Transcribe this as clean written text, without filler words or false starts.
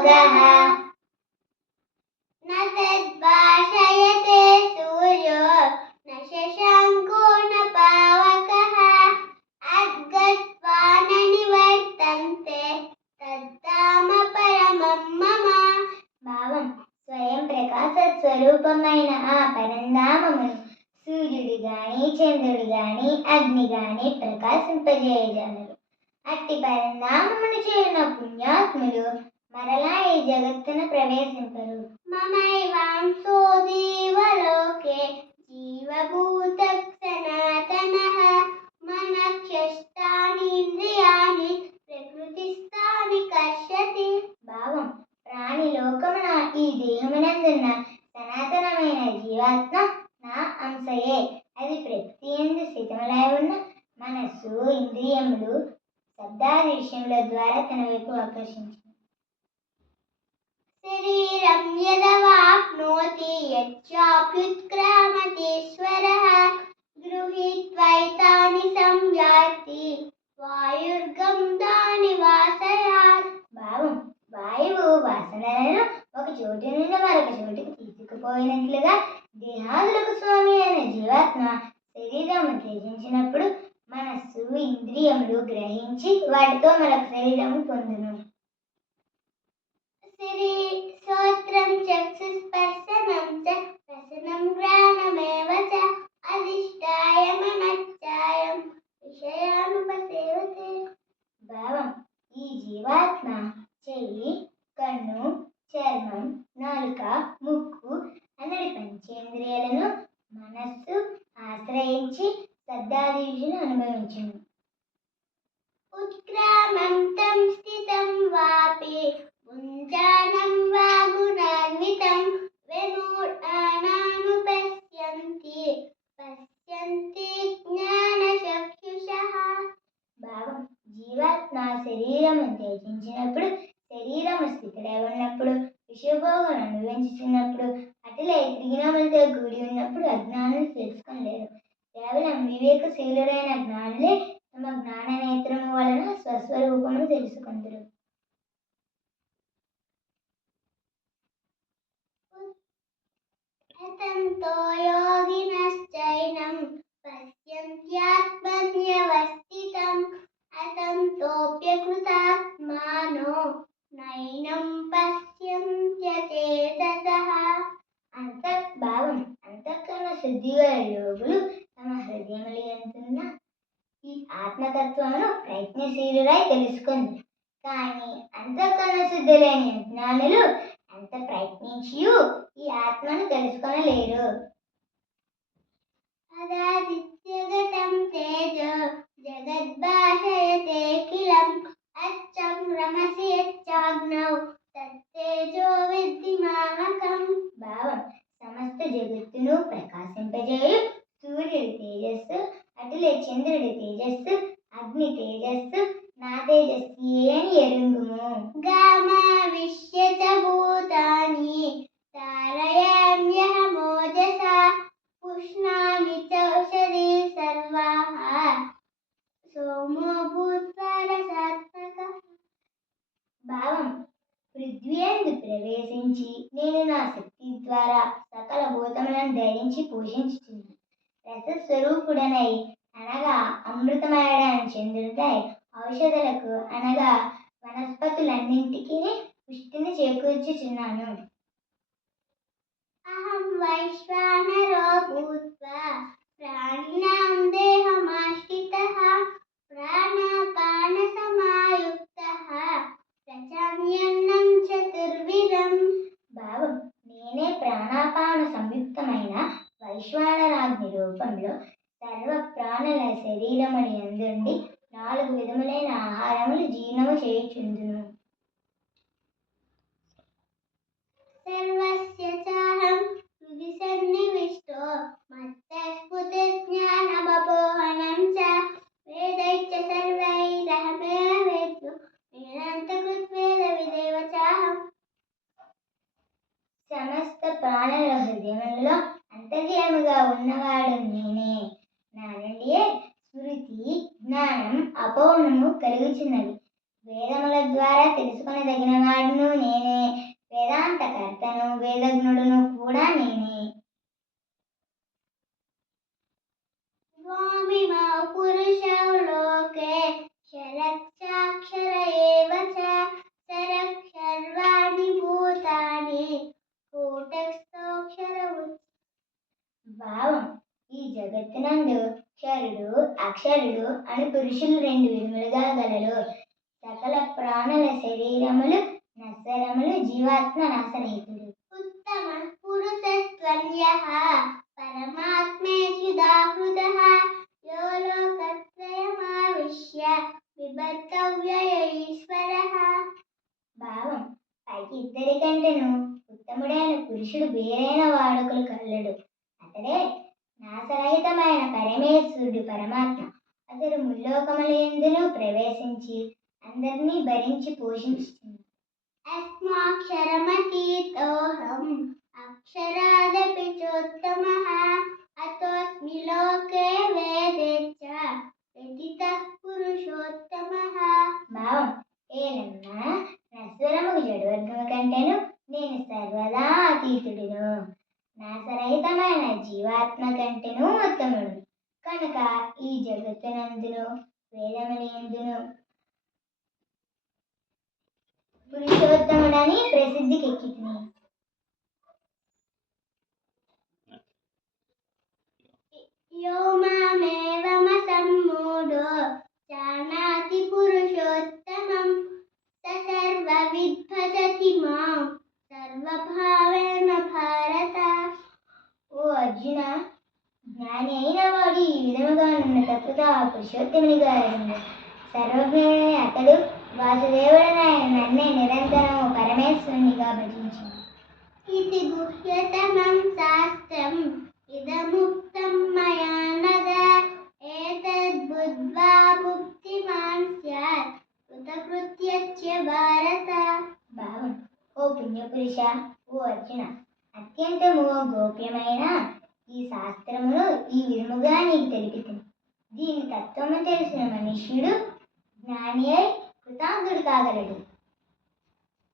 योगः न तद्भाषयते सूर्यो न शशाङ्को न पावकः अद्गत्वा न निवर्तन्ते तद्धाम परमं मम భావం స్వయం ప్రకాశ స్వరూపమైన ఆ పరంధామమును సూర్యుడు గాని చంద్రుడు గాని అగ్ని గాని ప్రకాశింపజేయజాలరు. అట్టి పరంధామమును చేరిన పుణ్యాత్ములు మరలా ఈ జగత్తును ప్రవేశింపరు. మమైవాంసో జీవలోకే జీవభూత సనాతనః మనక్షస్థానీంద్రియాణి ప్రకృతిస్థాని కర్షతి. భావం ప్రాణి లోకమున ఈ దేహమునందున్న సనాతనమైన జీవాత్మ నా అంశయే. అది ప్రకృతి యందు స్థితములై ఉన్న మనస్సు ఇంద్రియములు శబ్దాది విషయముల ద్వారా తన వైపు ఆకర్షించింది. శరీరం యదవాప్నోతి యచ్చాప్యుత్క్రామతీశ్వరః గృహీత్వైతాని సంయాతి వాయుర్గం దాని వాసయాత్. భావం వాయువు వాసనలను ఒక చోటు నుండి మరొక చోటుకు తీసుకుపోయినట్లుగా దేహాదులకు స్వామి అయిన జీవాత్మ శరీరము త్యజించినప్పుడు మనస్సు ఇంద్రియములు గ్రహించి వాటితో మరొక శరీరము పొందును. శ్రోత్రం చక్షుస్పర్శనం చ రసనం ఘ్రాణమేవ చ అధిష్టాయ మనశ్చాయం విషయానుపసేవతే. భావం ఈ జీవాత్మ చెయ్యి కన్ను చర్మం నాలుక ముక్కు అన్నది పంచేంద్రియాలను మనస్సు ఆశ్రయించి శబ్దాది విషయాలు అనుభవించును. ఉత్క్రామం తం స్థితం వాపి భుంజానం వా గుణాన్వితం విమూఢానానుపశ్యంతి పశ్యంతి జ్ఞానచక్షుషః. భావం జీవాత్మ శరీరము త్యజించినప్పుడు శరీరము స్థితిలో ఉన్నప్పుడు విషభోగం అనుభవించుతున్నప్పుడు అటులే త్రిగుణములతో కూడి ఉన్నప్పుడు అజ్ఞానులు తెలుసుకోలేరు. కేవలం వివేకశీలురైన జ్ఞానులే తమ జ్ఞాన నేత్రము వలన స్వస్వరూపమును తెలుసుకుందరు. అతంతో యోగినశ్చైనం పశ్యంత్యాత్మన్యవస్థితం అతంతోప్యకృతాత్మానో నైనం పశ్యంత్యచేతసః. భావం అంతఃకరణ శుద్ధి గల యోగులు తమ హృదయములు ఎంతున్న ఈ ఆత్మతత్వమును ప్రయత్నశీలురై తెలుసుకుంది. కానీ అంతఃకరణ శుద్ధి లేని అజ్ఞానులు ఎంత ప్రయత్నించి ఈ ఆత్మను తెలుసుకొనలేరు. అదాదిత్యగతం తేజో జగద్భాషయతే కిలం అచ్చం రమసి యచ్చాగ్నౌ తత్తేజో విద్ధి మామకం. భావం సమస్త జగత్తును ప్రకాశింపజేయు సూర్యుడి తేజస్సు అటులే చంద్రుడి తేజస్సు అగ్ని తేజస్సు నా తేజస్సు అని ఎరుంగుము. గామావిశ్య చ భూతాని తారయామ్యహమోజసా పుష్ణామి చౌషధీ సర్వాః సోమో భూత్వా రసాత్మకః. భావం పృథ్వీయందు ప్రవేశించి నేను నా శక్తి ద్వారా సకల భూతములను ధరించి పోషించుచున్నాను. రసస్వరూపుడనై అనగా అమృతమయడని చంద్రుడై ఔషధులకు అనగా వనస్పతులన్నింటికీ పుష్టిని చేకూర్చుచున్నాను. అహం వైశ్వానరో భూత్వా ప్రాణినాం దేహమాశ్రితః ప్రాణాపాన సమాయుక్తః పచామ్యన్నం చతుర్విధం. భావం నేనే ప్రాణాపాన సంయుక్తమైన వైశ్వానరాగ్ని రూపంలో సర్వ ప్రాణుల శరీరముల యందుండి 4 విధములైన ఆహారములు జీర్ణము చేయుచుందును. సర్వస్య చాహం హృది సన్నివిష్టో మత్తస్ఫుటజ్ఞానమపోహనం చ వేదైశ్చ సర్వైరహమేవ వేద్యో వేదాంతకృద్వేద విదేవ చాహం. సమస్త ప్రాణుల హృదయములలో అంతర్యామిగా ఉన్నవాడు నేనే. నా నుండియే స్మృతి జ్ఞానం అపోహనము కలుగుచున్నవి. వేదముల ద్వారా తెలుసుకొనదగిన వాడును నేనే, వేదాంతకర్తను వేదజ్ఞుడును కూడా నేనే. స్వామిమా పురుషౌ లోకే క్షరక్షాక్షర ఏవ చ చరః సర్వాణి భూతాని కూటస్థోక్షర. భావం: ఈ జగత్తునందు క్షరుడు అక్షరుడు అని పురుషులు రెండు విధములుగా గలరు. సకల ప్రాణుల శరీరములు నశ్వరములు, జీవాత్మ నాశరహితుడు. ఉత్తమ పురుషత్వన్యః పరమాత్మేత్యుదాహృతః యో లోకత్రయమావిశ్య బిభర్తవ్యయ ఈశ్వరః. భావం: పైకి ఇద్దరికంటేను ఉత్తముడైన పురుషుడు వేరైన వాడొకడు కలడు. అతడే నాశరహితమైన పరమేశ్వరుడు పరమాత్మ. అతడు ముల్లోకములందును ప్రవేశించి అందరినీ భరించి పోషిస్తుంది. అస్మాక్షరమతీతోహం అక్షరాదపి చోత్తమః అతోస్మి లోకే వేదే చ వ్యతితః పురుషోత్తమః. భావం: ఏలన్నా నశ్వరముగు జడవర్గము కంటేను నేను సర్వదా అతీతుడును, నాశరహితమైన జీవాత్మ కంటేను ఉత్తముడు. కనుక ఈ జగత్తునందును వేదములందును పురుషోత్తముడని ప్రసిద్ధికెక్కితిని. యో మామేవమసమ్మూఢో జానాతి పురుషోత్తమం స సర్వవిద్ భజతి మాం సర్వభావేన భారత. ఓ అర్జున, జ్ఞాని అయిన వాడు ఈ విధముగా నన్ను తప్పుతా పురుషోత్తమునిగా అడిగింది. సర్వజ్ఞుడైన అతడు వాసుదేవుడనైన నన్నే నిరంతరము పరమేశ్వరునిగా భజించింది. ఇది గుహ్యతమం శాస్త్రం ఇదముక్తం మయా నఘ ఏతద్బుద్ధ్వా భుక్తిమాన్ స్యాత్ కృతకృత్యశ్చ భారత. భావం: ఓ పుణ్యపురుష, ఓ అర్జున, అత్యంతము గోప్యమైన ఈ శాస్త్రమును ఈ విధముగా నీకు తెలిపితిని. దీని తత్వము తెలిసిన మనుష్యుడు జ్ఞాని అయి కృతార్థుడు కాగలడు.